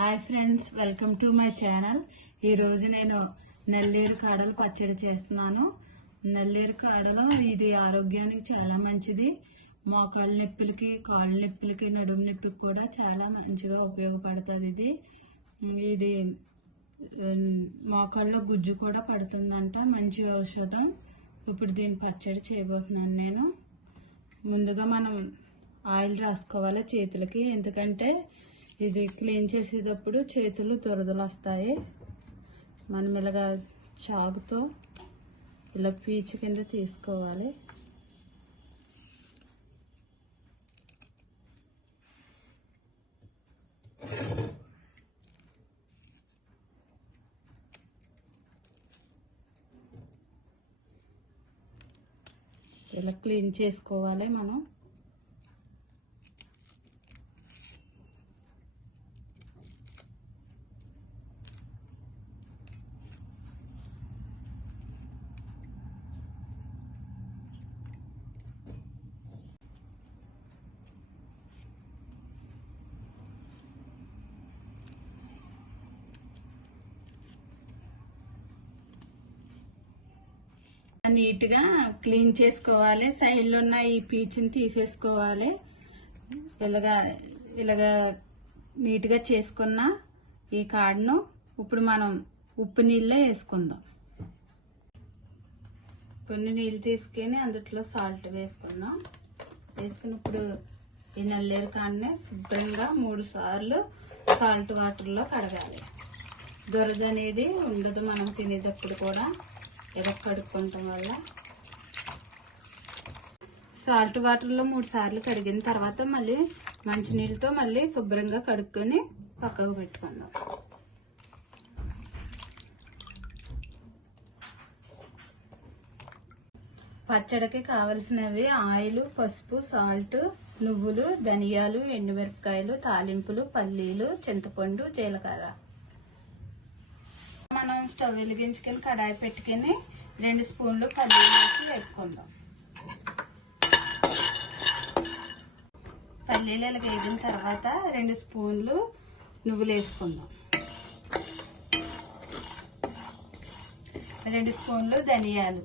Hi friends, welcome to my channel. ఈరోజు నేను నల్లేరు కాడలు పచ్చడి చేస్తున్నాను. నల్లేరు కాడలు ఇది ఆరోగ్యానికి చాలా మంచిది. మోకాళ్ళ నొప్పులకి, కాళ్ళ నొప్పులకి, నడుము నొప్పికి కూడా చాలా మంచిగా ఉపయోగపడుతుంది. ఇది మోకాళ్ళలో గుజ్జు కూడా పడుతుందంట, మంచి ఔషధం. ఇప్పుడు దీని పచ్చడి చేయబోతున్నాను నేను. ముందుగా మనం ఆయిల్ రాసుకోవాలి చేతులకి, ఎందుకంటే ఇది క్లీన్ చేసేటప్పుడు చేతులు దురదలు వస్తాయి. మనం ఇలాగా చాకుతో ఇలా పీచు కింద తీసుకోవాలి. ఇలా క్లీన్ చేసుకోవాలి మనం. నీట్గా క్లీన్ చేసుకోవాలి. సైడ్లో ఉన్న ఈ పీచుని తీసేసుకోవాలి. ఇలాగా నీట్గా చేసుకున్న ఈ కాడను ఇప్పుడు మనం ఉప్పు నీళ్ళలో వేసుకుందాం. కొన్ని నీళ్ళు తీసుకొని అందులో సాల్ట్ వేసుకుందాం. వేసుకున్నప్పుడు ఈ నల్లేరు కాడని శుభ్రంగా 3 సార్లు సాల్ట్ వాటర్లో కడగాలి. దురద అనేది ఉండదు మనం తినేటప్పుడు కూడా. ఇలా కడుక్కోవటం వల్ల సాల్ట్ వాటర్లో 3 సార్లు కడిగిన తర్వాత మళ్ళీ మంచినీళ్ళతో మళ్ళీ శుభ్రంగా కడుక్కొని పక్కకు పెట్టుకుందాం. పచ్చడికి కావలసినవి ఆయిల్, పసుపు, సాల్ట్, నువ్వులు, ధనియాలు, ఎండుమిరపకాయలు, తాలింపులు, పల్లీలు, చింతపండు, జీలకర్ర. మనం స్టవ్ వెలిగించుకొని కడాయి పెట్టుకొని 2 స్పూన్లు పల్లీలు వేసి వేపుకుందాం. పల్లీలు ఇలా వేగిన తర్వాత 2 స్పూన్లు నువ్వులు వేసుకుందాం. 2 స్పూన్లు ధనియాలు,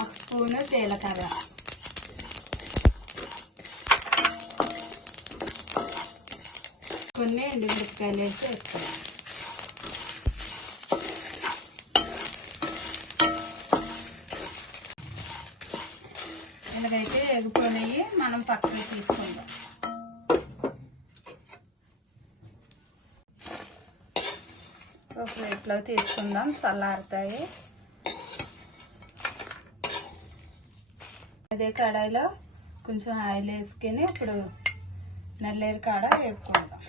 1 స్పూను జీలకర్ర, కొన్ని ఎండుమిరపకాయలు వేసి వేసుకోవాలి. ఇలాగైతే ఎగిపోయి మనం పక్కకి తీసుకుందాం. ఒక ప్లేట్లో తీసుకుందాం, చల్లారుతాయి. అదే కడాయిలో కొంచెం ఆయిల్ వేసుకొని ఇప్పుడు నల్లేరు కాడ వేపుకుందాం.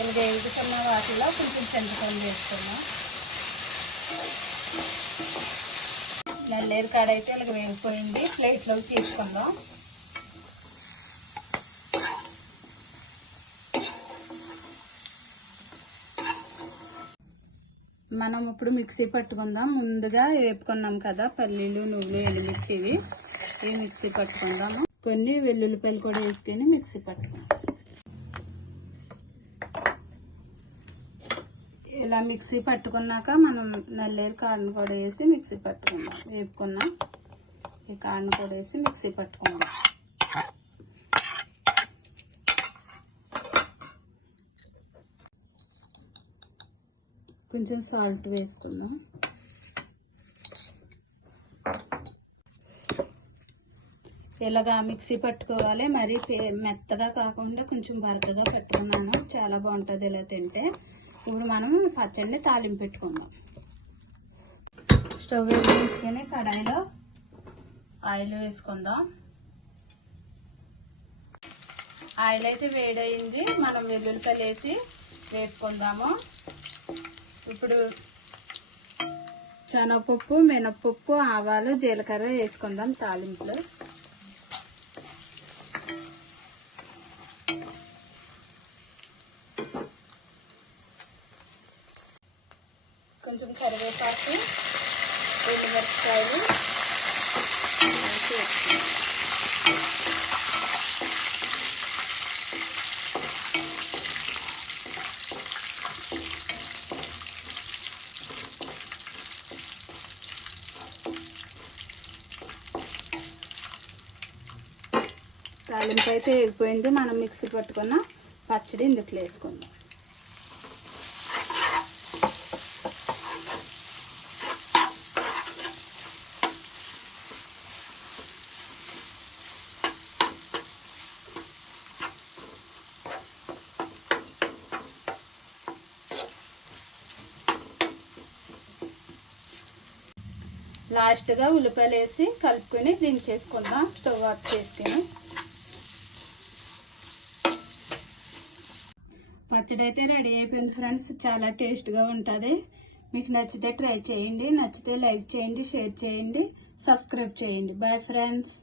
ఇలా వేగుతున్న వాటిలో కొంచెం చింతపండు వేసుకున్నాం. నల్లేరు కాడ అయితే ఇలా వేగిపోయింది. ప్లేట్లోకి తీసుకుందాం. మనం ఇప్పుడు మిక్సీ పట్టుకుందాం. ముందుగా వేపుకున్నాం కదా పల్లీలు, నువ్వులు, ఎండుమిర్చి, ఇవి మిక్సీ పట్టుకుందాము. కొన్ని వెల్లుల్లిపాయలు కూడా వేసుకొని మిక్సీ పట్టుకుందాం. ఇలా మిక్సీ పట్టుకున్నాక మనం నల్లేరు కాడను కూడా వేసి మిక్సీ పట్టుకుందాం. వేపుకున్నాం ఈ కాడను కూడా వేసి మిక్సీ పట్టుకుందాం. కొంచెం సాల్ట్ వేసుకుందాం. ఇలాగా మిక్సీ పట్టుకోవాలి. మరి మెత్తగా కాకుండా కొంచెం బరకగా పట్టుకున్నాను. చాలా బాగుంటుంది ఇలా తింటే. ఇప్పుడు మనం పచ్చడిని తాలింపు పెట్టుకుందాం. స్టవ్ వెలిగించుకొని కడాయిలో ఆయిల్ వేసుకుందాం. ఆయిల్ అయితే వేడయింది. మనం వెల్లుల్లిపాయలు వేసి వేపుకుందాము. ఇప్పుడు శనగపప్పు, మినపప్పు, ఆవాలు, జీలకర్ర వేసుకుందాం తాలింపులో. కొంచెం కరివేపాకు, ఎండుమిరపకాయలు తాలింపు అయితే వేగిపోయింది. మనం మిక్సీ పట్టుకున్న పచ్చడి ఇందులో వేసుకుందాం. లాస్ట్గా ఉల్లిపాయలు వేసి కలుపుకొని దించేసుకుందాం. స్టవ్ ఆఫ్ చేసుకుని పచ్చడి అయితే రెడీ అయిపోయింది ఫ్రెండ్స్. చాలా టేస్ట్గా ఉంటుంది. మీకు నచ్చితే ట్రై చేయండి. నచ్చితే లైక్ చేయండి, షేర్ చేయండి, సబ్స్క్రైబ్ చేయండి. Bye friends.